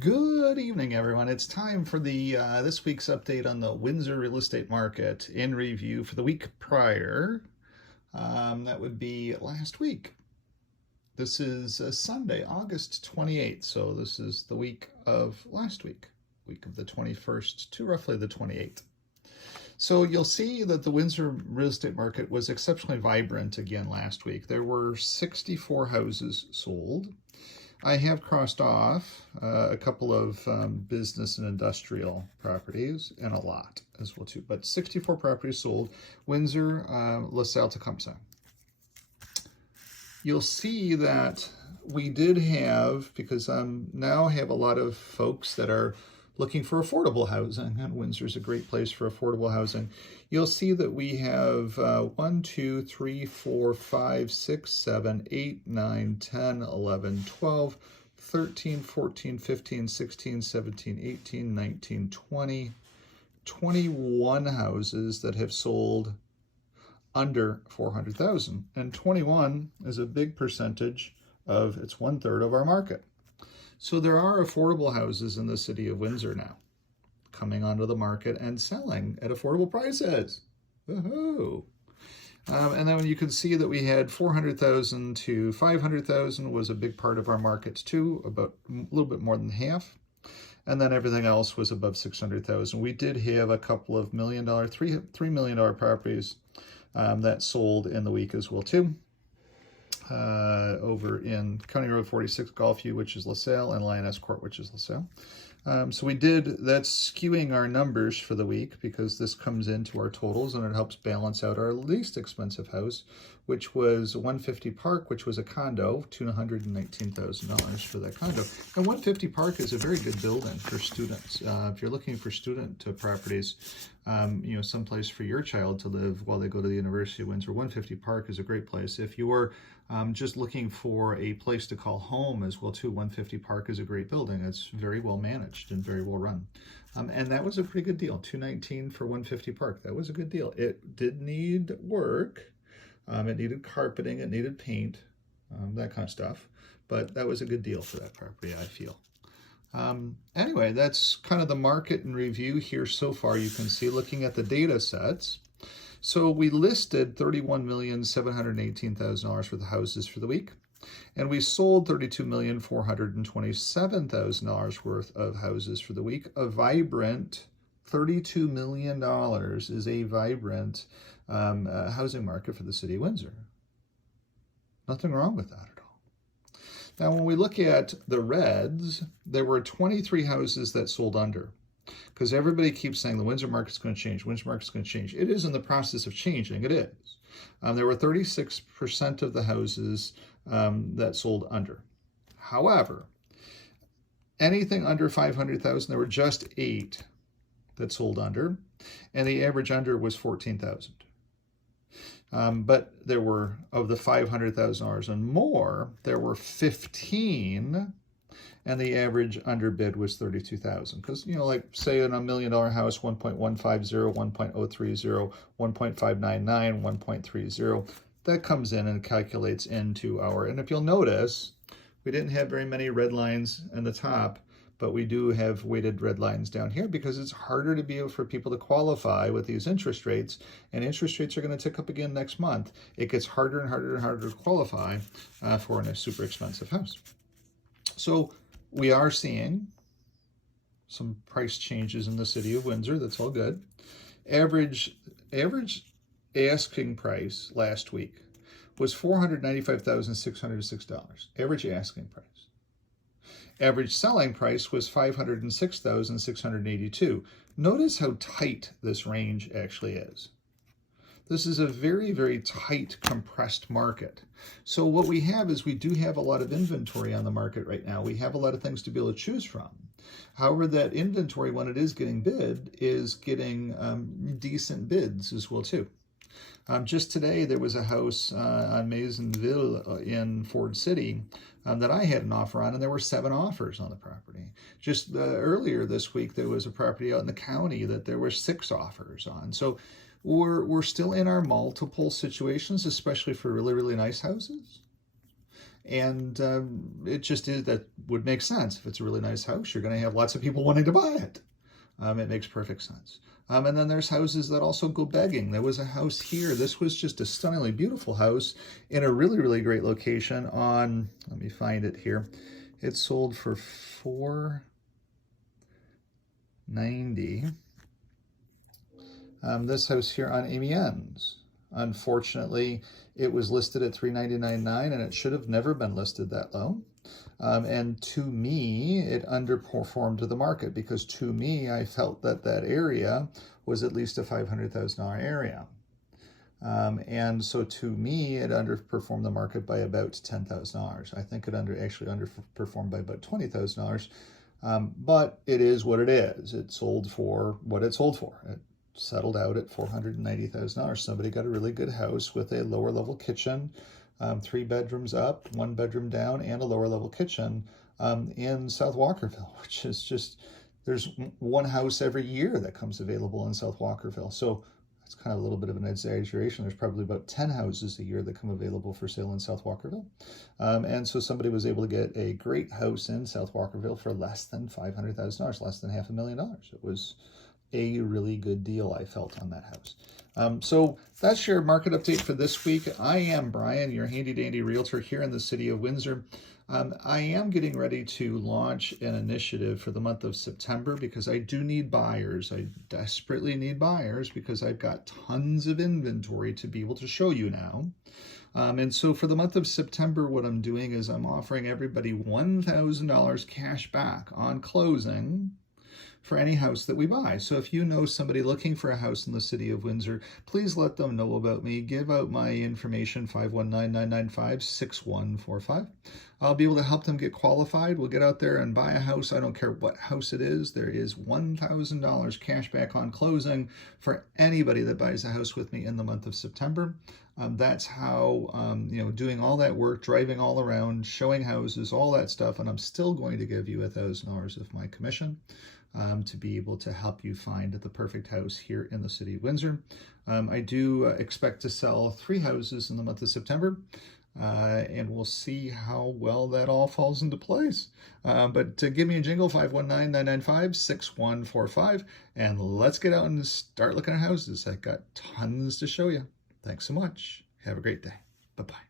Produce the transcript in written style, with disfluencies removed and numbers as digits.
Good evening, everyone. It's time for the this week's update on the Windsor real estate market in review for the week prior. That would be last week. This is Sunday, August 28th. So this is the week of last week of the 21st to roughly the 28th. So you'll see that the Windsor real estate market was exceptionally vibrant again last week. There were 64 houses sold. I have crossed off a couple of business and industrial properties and a lot as well too, but 64 properties sold. Windsor, LaSalle, Tecumseh. You'll see that we did have, because now have a lot of folks that are looking for affordable housing, and Windsor's a great place for affordable housing. You'll see that we have 1, 2, 3, 4, 5, 6, 7, 8, 9, 10, 11, 12, 13, 14, 15, 16, 17, 18, 19, 20, 21 houses that have sold under 400,000. And 21 is a big percentage of, it's 1/3 of our market. So there are affordable houses in the city of Windsor now coming onto the market and selling at affordable prices. Woohoo! And then you can see that we had 400,000 to 500,000 was a big part of our market too, about a little bit more than half. And then everything else was above 600,000. We did have a couple of $3 million properties that sold in the week as well too. Over in County Road 46, Golfview, which is LaSalle, and Lioness Court, which is LaSalle. So that's skewing our numbers for the week because this comes into our totals and it helps balance out our least expensive house, which was 150 Park, which was a condo, $219,000 for that condo. And 150 Park is a very good building for students. If you're looking for student properties, someplace for your child to live while they go to the University of Windsor, 150 Park is a great place. If you are just looking for a place to call home as well too, 150 Park is a great building. It's very well managed and very well run. And that was a pretty good deal, $219 for 150 Park. That was a good deal. It did need work. It needed carpeting, it needed paint, that kind of stuff. But that was a good deal for that property, I feel. Anyway, that's kind of the market in review here so far. You can see looking at the data sets. So we listed $31,718,000 worth of houses for the week, and we sold $32,427,000 worth of houses for the week. A vibrant $32 million is a vibrant housing market for the city of Windsor. Nothing wrong with that at all. Now, when we look at the reds, there were 23 houses that sold under. Because everybody keeps saying the Windsor market's going to change, Windsor market's going to change. It is in the process of changing, it is. There were 36% of the houses that sold under. However, anything under 500,000, there were just 8 that sold under, and the average under was 14,000. But there were, of the $500,000 and more, there were 15, and the average underbid was 32,000. Because, like say in a $1 million house, 1.150, 1.030, 1.599, 1.30, that comes in and calculates into our, and if you'll notice, we didn't have very many red lines in the top, but we do have weighted red lines down here because it's harder to be able for people to qualify with these interest rates, and interest rates are going to tick up again next month. It gets harder and harder and harder to qualify for a super expensive house. So we are seeing some price changes in the city of Windsor. That's all good. Average asking price last week was $495,606. Average asking price. Average selling price was $506,682. Notice how tight this range actually is. This is a very, very tight, compressed market. So what we have is we do have a lot of inventory on the market right now. We have a lot of things to be able to choose from. However, that inventory, when it is getting bid, is getting decent bids as well too. Just today, there was a house on Maisonville in Ford City that I had an offer on, and there were 7 offers on the property. Just earlier this week, there was a property out in the county that there were 6 offers on. So we're still in our multiple situations, especially for really, really nice houses. And it just is, that would make sense. If it's a really nice house, you're going to have lots of people wanting to buy it. It makes perfect sense. And then there's houses that also go begging. There was a house here. This was just a stunningly beautiful house in a really, really great location on, let me find it here. It sold for $490. This house here on Amiens. Unfortunately, it was listed at $399,900, and it should have never been listed that low. And to me, it underperformed the market, because to me, I felt that that area was at least a $500,000 area. And so to me, it underperformed the market by about $10,000. I think it actually underperformed by about $20,000. But it is what it is. It sold for what it sold for. It settled out at $490,000. Somebody got a really good house with a lower level kitchen, 3 bedrooms up, 1 bedroom down, and a lower level kitchen in South Walkerville, which is just, there's one house every year that comes available in South Walkerville. So it's kind of a little bit of an exaggeration. There's probably about 10 houses a year that come available for sale in South Walkerville. And so somebody was able to get a great house in South Walkerville for less than $500,000, less than $500,000. It was a really good deal, I felt, on that house. So that's your market update for this week. I am Brian, your handy dandy realtor here in the city of Windsor. I am getting ready to launch an initiative for the month of September, because I do need buyers. I desperately need buyers, because I've got tons of inventory to be able to show you now. And so for the month of September, what I'm doing is I'm offering everybody $1,000 cash back on closing for any house that we buy. So if you know somebody looking for a house in the city of Windsor, please let them know about me. Give out my information, 519-995-6145. I'll be able to help them get qualified. We'll get out there and buy a house. I don't care what house it is. There is $1,000 cash back on closing for anybody that buys a house with me in the month of September. That's how, doing all that work, driving all around, showing houses, all that stuff, and I'm still going to give you $1,000 of my commission to be able to help you find the perfect house here in the city of Windsor. I do expect to sell 3 houses in the month of September, and we'll see how well that all falls into place. But give me a jingle, 519-995-6145, and let's get out and start looking at houses. I've got tons to show you. Thanks so much. Have a great day. Bye-bye.